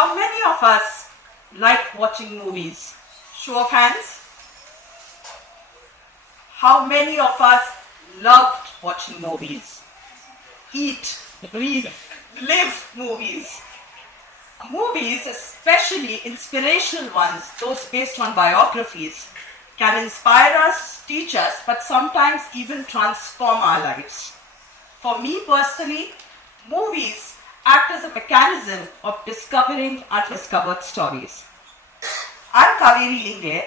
How many of us like watching movies? Show of hands. How many of us loved watching movies? Eat, breathe, live movies. Movies, especially inspirational ones, those based on biographies, can inspire us, teach us, but sometimes even transform our lives. For me personally, movies act as a mechanism of discovering undiscovered stories. I'm Kaveri Ingale,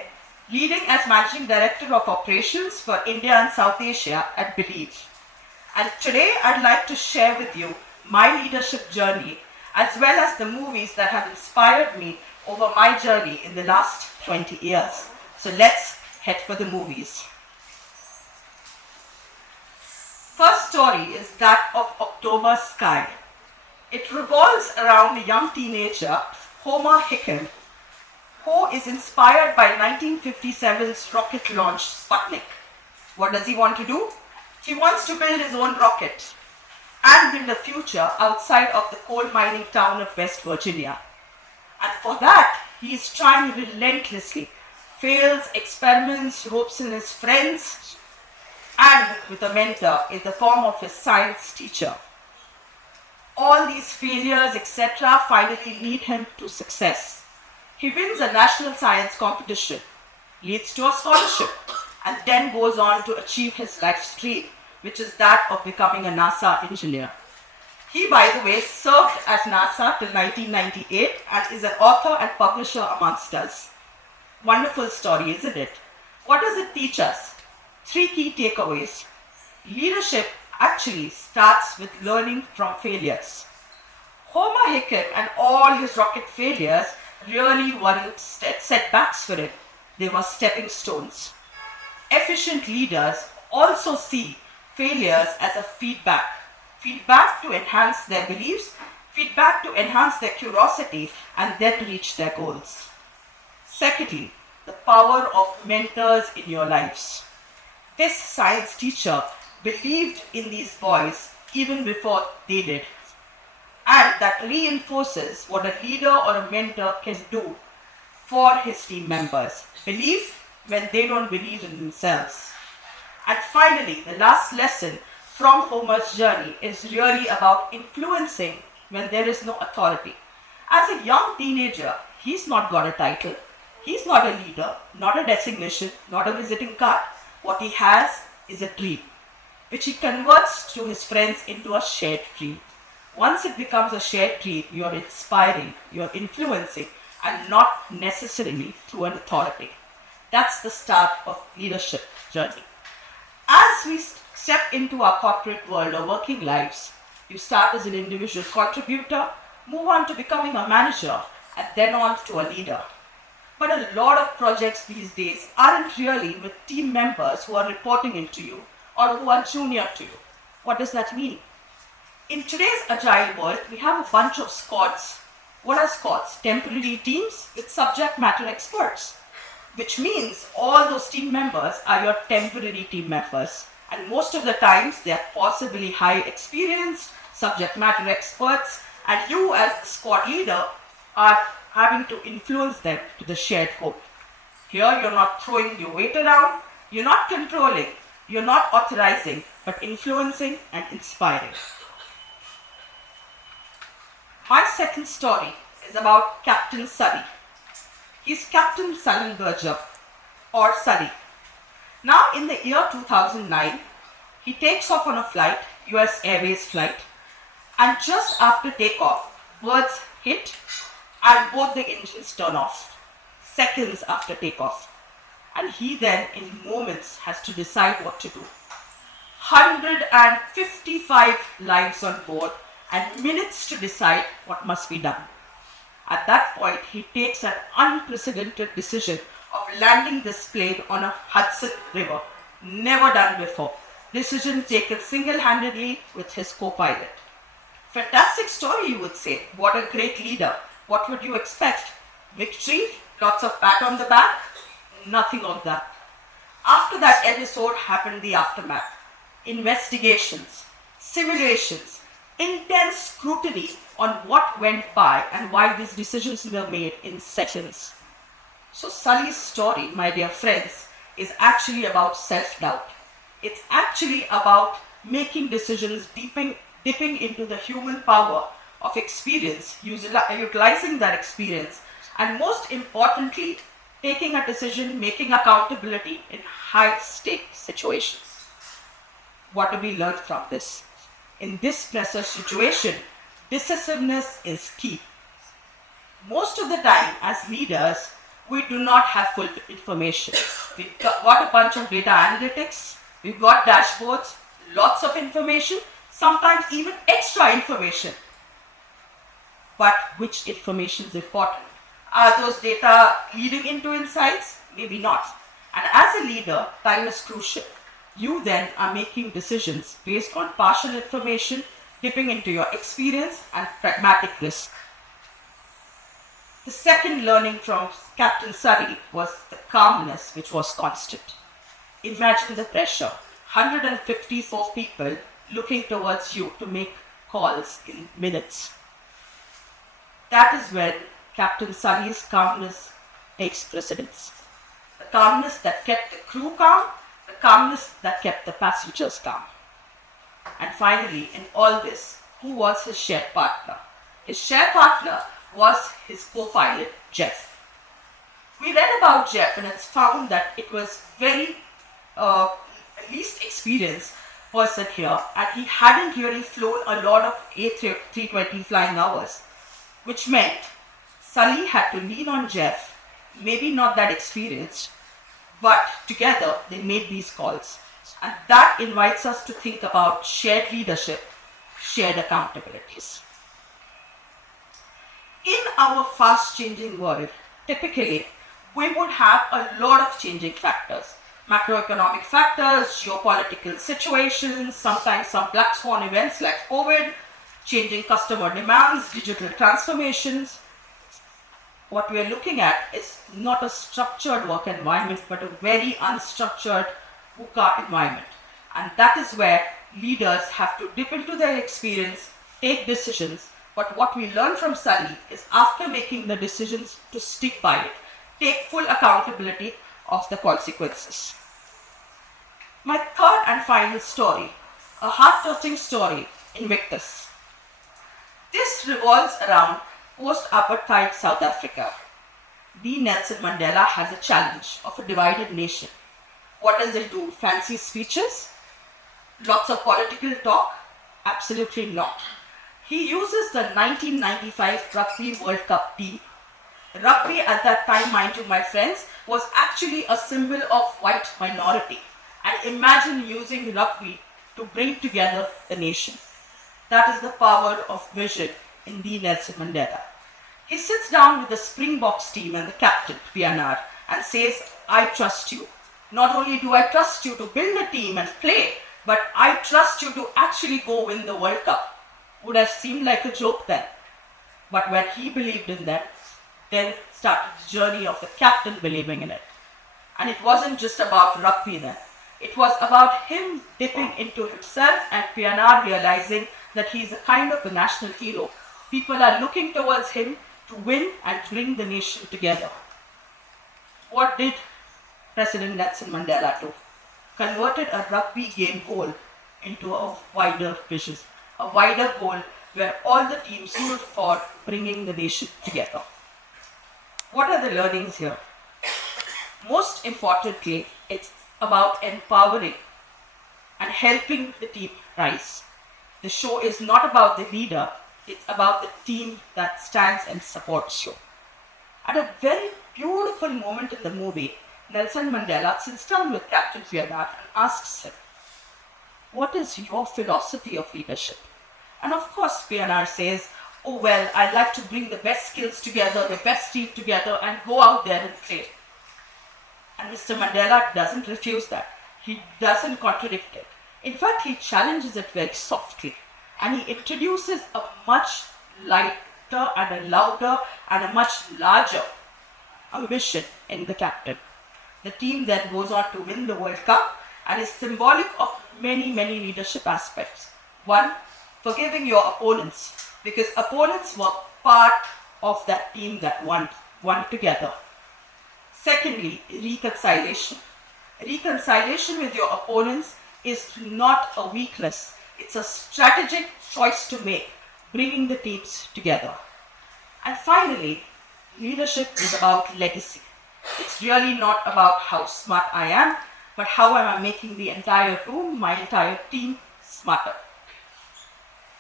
leading as Managing Director of Operations for India and South Asia at Believe. And today I'd like to share with you my leadership journey as well as the movies that have inspired me over my journey in the last 20 years. So let's head for the movies. First story is that of October Sky. It revolves around a young teenager, Homer Hickam, who is inspired by 1957's rocket launch Sputnik. What does he want to do? He wants to build his own rocket and build a future outside of the coal mining town of West Virginia. And for that, he is trying relentlessly, fails, experiments, ropes in his friends, and with a mentor in the form of his science teacher. All these failures, etc., finally lead him to success. He wins a national science competition, leads to a scholarship, and then goes on to achieve his life's dream, which is that of becoming a NASA engineer. He, by the way, served at NASA till 1998 and is an author and publisher amongst us. Wonderful story, isn't it? What does it teach us? 3 key takeaways. Leadership actually starts with learning from failures. Homer Hickam and all his rocket failures really weren't setbacks for him. They were stepping stones. Efficient leaders also see failures as a feedback to enhance their beliefs, feedback to enhance their curiosity, and then reach their goals. Secondly, the power of mentors in your lives. This science teacher believed in these boys even before they did, and that reinforces what a leader or a mentor can do for his team members. Believe when they don't believe in themselves. And finally, the last lesson from Homer's journey is really about influencing when there is no authority. As a young teenager, he's not got a title, he's not a leader, not a designation, not a visiting card. What he has is a dream, which he converts to his friends into a shared dream. Once it becomes a shared dream, you're inspiring, you're influencing, and not necessarily through an authority. That's the start of leadership journey. As we step into our corporate world or working lives, you start as an individual contributor, move on to becoming a manager, and then on to a leader. But a lot of projects these days aren't really with team members who are reporting into you or who are junior to you. What does that mean? In today's agile world, we have a bunch of squads. What are squads? Temporary teams with subject matter experts, which means all those team members are your temporary team members. And most of the times, they are possibly high experienced subject matter experts, and you as the squad leader are having to influence them to the shared goal. Here, you're not throwing your weight around, you're not controlling, you're not authorizing, but influencing and inspiring. My second story is about Captain Sully. He's Captain Sullenberger, or Sully. Now, in the year 2009, he takes off on a flight, US Airways flight, and just after takeoff, birds hit and both the engines turn off, seconds after takeoff. And he then, in moments, has to decide what to do. 155 lives on board and minutes to decide what must be done. At that point, he takes an unprecedented decision of landing this plane on a Hudson River, never done before. Decision taken single-handedly with his co-pilot. Fantastic story, you would say. What a great leader. What would you expect? Victory? Lots of pat on the back? Nothing of that. After that episode happened the aftermath. Investigations, simulations, intense scrutiny on what went by and why these decisions were made in seconds. So Sully's story, my dear friends, is actually about self-doubt. It's actually about making decisions, dipping into the human power of experience, utilizing that experience, and most importantly, taking a decision, making accountability in high-stake situations. What do we learn from this? In this pressure situation, decisiveness is key. Most of the time, as leaders, we do not have full information. We've got a bunch of data analytics, we've got dashboards, lots of information, sometimes even extra information. But which information is important? Are those data leading into insights? Maybe not. And as a leader, time is crucial. You then are making decisions based on partial information, dipping into your experience and pragmatic risk. The second learning from Captain Sully was the calmness which was constant. Imagine the pressure, 154 people looking towards you to make calls in minutes. That is when Captain Sully's calmness takes precedence. The calmness that kept the crew calm, the calmness that kept the passengers calm. And finally, in all this, who was his shared partner? His shared partner was his co-pilot, Jeff. We read about Jeff and it's found that it was very least experienced person here, and he hadn't really flown a lot of A320 flying hours, which meant Sully had to lean on Jeff, maybe not that experienced, but together they made these calls. And that invites us to think about shared leadership, shared accountabilities. In our fast-changing world, typically, we would have a lot of changing factors. Macroeconomic factors, geopolitical situations, sometimes some black swan events like COVID, changing customer demands, digital transformations. What we are looking at is not a structured work environment, but a very unstructured VUCA environment. And that is where leaders have to dip into their experience, take decisions. But what we learn from Sully is after making the decisions to stick by it, take full accountability of the consequences. My third and final story, a heart-touching story, Invictus. This revolves around post-apartheid South Africa. The Nelson Mandela has a challenge of a divided nation. What does it do? Fancy speeches? Lots of political talk? Absolutely not. He uses the 1995 Rugby World Cup team. Rugby at that time, mind you, my friends, was actually a symbol of white minority. And imagine using rugby to bring together the nation. That is the power of vision in the Nelson Mandela. He sits down with the Springboks team and the captain, PNR, and says, I trust you. Not only do I trust you to build a team and play, but I trust you to actually go win the World Cup. Would have seemed like a joke then. But when he believed in them, then started the journey of the captain believing in it. And it wasn't just about rugby then. It was about him dipping into himself and PNR realizing that he's a kind of a national hero. People are looking towards him to win and bring the nation together. What did President Nelson Mandela do? Converted a rugby game goal into a wider vision, a wider goal where all the teams stood for bringing the nation together. What are the learnings here? Most importantly, it's about empowering and helping the team rise. The show is not about the leader, it's about the team that stands and supports you. At a very beautiful moment in the movie, Nelson Mandela sits down with Captain Fiona and asks him, what is your philosophy of leadership? And of course, PNR says, oh well, I like to bring the best skills together, the best team together, and go out there and play. And Mr. Mandela doesn't refuse that. He doesn't contradict it. In fact, he challenges it very softly. And he introduces a much lighter and a louder and a much larger ambition in the captain. The team then goes on to win the World Cup and is symbolic of many, many leadership aspects. One, forgiving your opponents, because opponents were part of that team that won together. Secondly, reconciliation. Reconciliation with your opponents is not a weakness. It's a strategic choice to make, bringing the teams together. And finally, leadership is about legacy. It's really not about how smart I am, but how am I making the entire room, my entire team, smarter.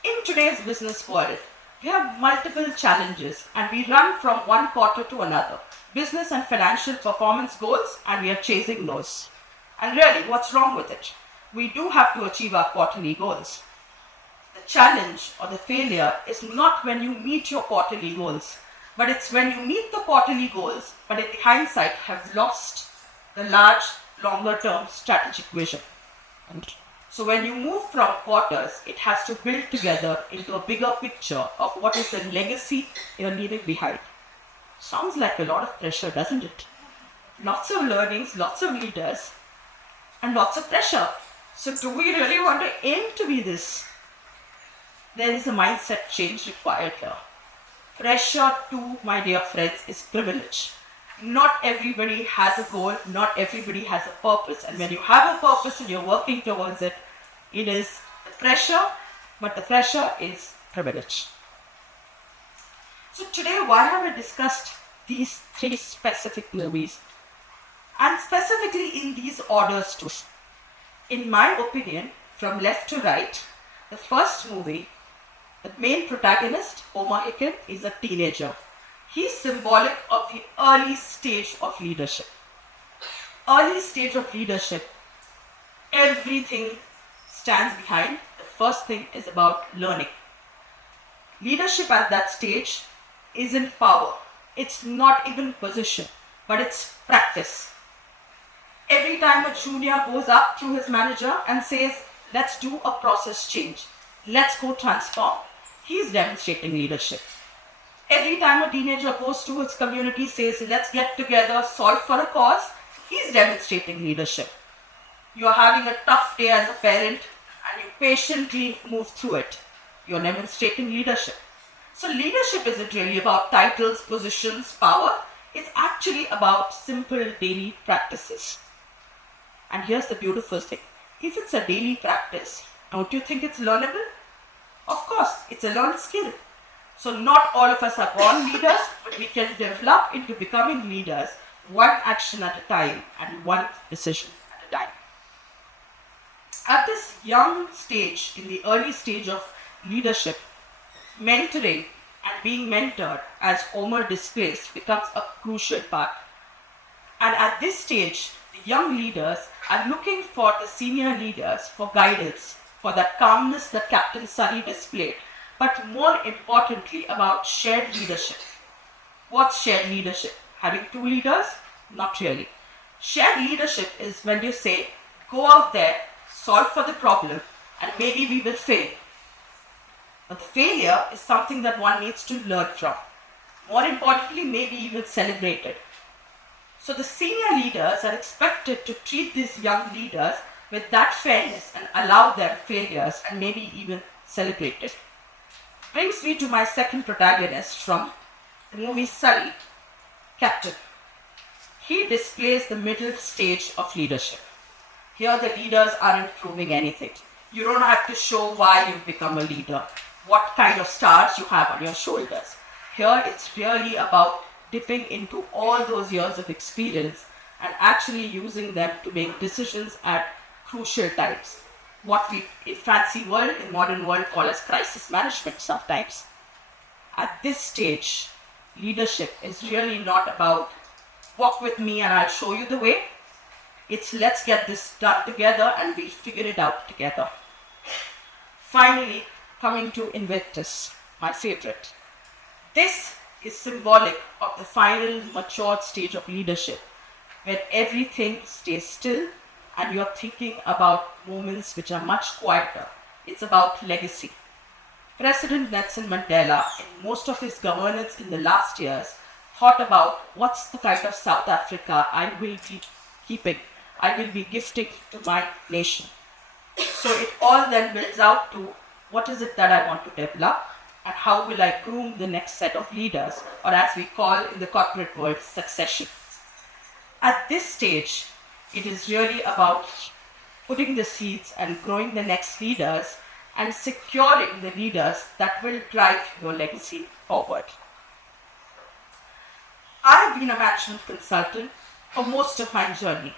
In today's business world, we have multiple challenges and we run from one quarter to another. Business and financial performance goals, and we are chasing those. And really, what's wrong with it? We do have to achieve our quarterly goals. The challenge or the failure is not when you meet your quarterly goals, but it's when you meet the quarterly goals, but in hindsight have lost the large, longer-term strategic vision. So when you move from quarters, it has to build together into a bigger picture of what is the legacy you're leaving behind. Sounds like a lot of pressure, doesn't it? Lots of learnings, lots of leaders, and lots of pressure. So do we really want to aim to be this? There is a mindset change required here. Pressure too, my dear friends, is privilege. Not everybody has a goal, not everybody has a purpose. And when you have a purpose and you're working towards it, it is the pressure, but the pressure is privilege. So today, why have I discussed these three specific movies? And specifically in these orders too. In my opinion, from left to right, the first movie, the main protagonist, Homer Hickam, is a teenager. He's symbolic of the early stage of leadership. Early stage of leadership, everything stands behind. The first thing is about learning. Leadership at that stage isn't power. It's not even position, but it's practice. Every time a junior goes up to his manager and says, let's do a process change, let's go transform, he's demonstrating leadership. Every time a teenager goes to his community, says, let's get together, solve for a cause, he's demonstrating leadership. You're having a tough day as a parent and you patiently move through it. You're demonstrating leadership. So leadership isn't really about titles, positions, power. It's actually about simple daily practices. And here's the beautiful thing. If it's a daily practice, don't you think it's learnable? Of course, it's a learned skill. So not all of us are born leaders, but we can develop into becoming leaders one action at a time and one decision at a time. At this young stage, in the early stage of leadership, mentoring and being mentored, as Homer displays, becomes a crucial part. And at this stage, the young leaders are looking for the senior leaders for guidance, for that calmness that Captain Sully displayed, but more importantly about shared leadership. What's shared leadership? Having two leaders? Not really. Shared leadership is when you say, go out there, solve for the problem, and maybe we will fail. But the failure is something that one needs to learn from. More importantly, maybe even celebrate it. So the senior leaders are expected to treat these young leaders with that fairness and allow them failures and maybe even celebrate it. Brings me to my second protagonist from the movie Sully, Captain. He displays the middle stage of leadership. Here the leaders aren't proving anything. You don't have to show why you've become a leader, what kind of stars you have on your shoulders. Here it's really about dipping into all those years of experience and actually using them to make decisions at crucial times. What we in fancy world, in modern world, call as crisis management sometimes. At this stage, leadership is really not about walk with me and I'll show you the way. It's let's get this done together and we'll figure it out together. Finally, coming to Invictus, my favorite. This is symbolic of the final matured stage of leadership, where everything stays still and you're thinking about moments which are much quieter. It's about legacy. President Nelson Mandela, in most of his governance in the last years, thought about what's the kind of South Africa I will be keeping, I will be gifting to my nation. So it all then builds out to what is it that I want to develop, and how will I groom the next set of leaders, or as we call in the corporate world, succession. At this stage, it is really about putting the seeds and growing the next leaders and securing the leaders that will drive your legacy forward. I have been a management consultant for most of my journey.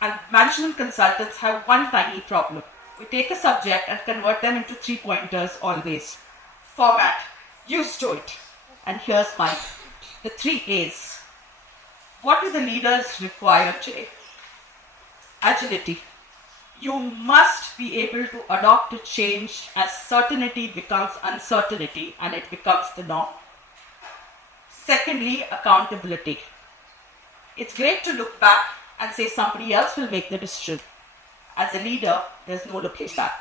And management consultants have one tiny problem. We take a subject and convert them into 3 pointers always. Format, used to it. And here's mine. The 3 A's. What do the leaders require today? Agility. You must be able to adopt to change as certainty becomes uncertainty and it becomes the norm. Secondly, accountability. It's great to look back and say somebody else will make the decision. As a leader, there's no looking back.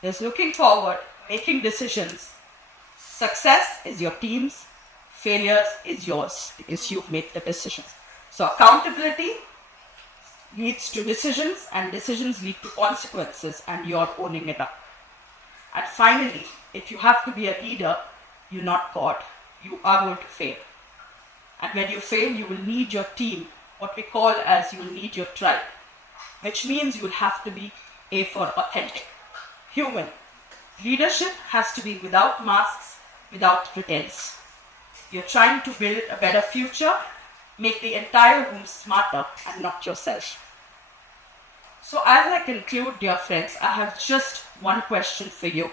There's looking forward, making decisions. Success is your team's, failure is yours because you've made the decision. So accountability leads to decisions and decisions lead to consequences and you're owning it up. And finally, if you have to be a leader, you're not God. You are going to fail. And when you fail, you will need your team, what we call as you will need your tribe, which means you will have to be A for authentic, human. Leadership has to be without masks, without pretense. You're trying to build a better future, make the entire room smarter and not yourself. So as I conclude, dear friends, I have just one question for you.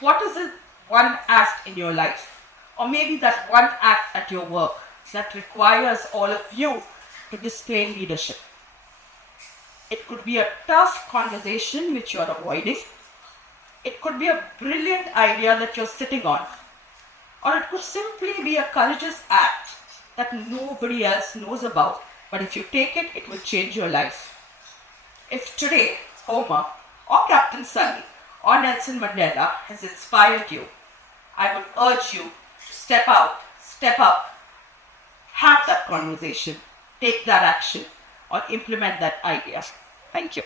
What is it one act in your life, or maybe that one act at your work that requires all of you to display leadership? It could be a tough conversation which you are avoiding. It could be a brilliant idea that you're sitting on. Or it could simply be a courageous act that nobody else knows about, but if you take it, it will change your life. If today, Homer, or Captain Sully, or Nelson Mandela has inspired you, I would urge you to step out, step up, have that conversation, take that action, or implement that idea. Thank you.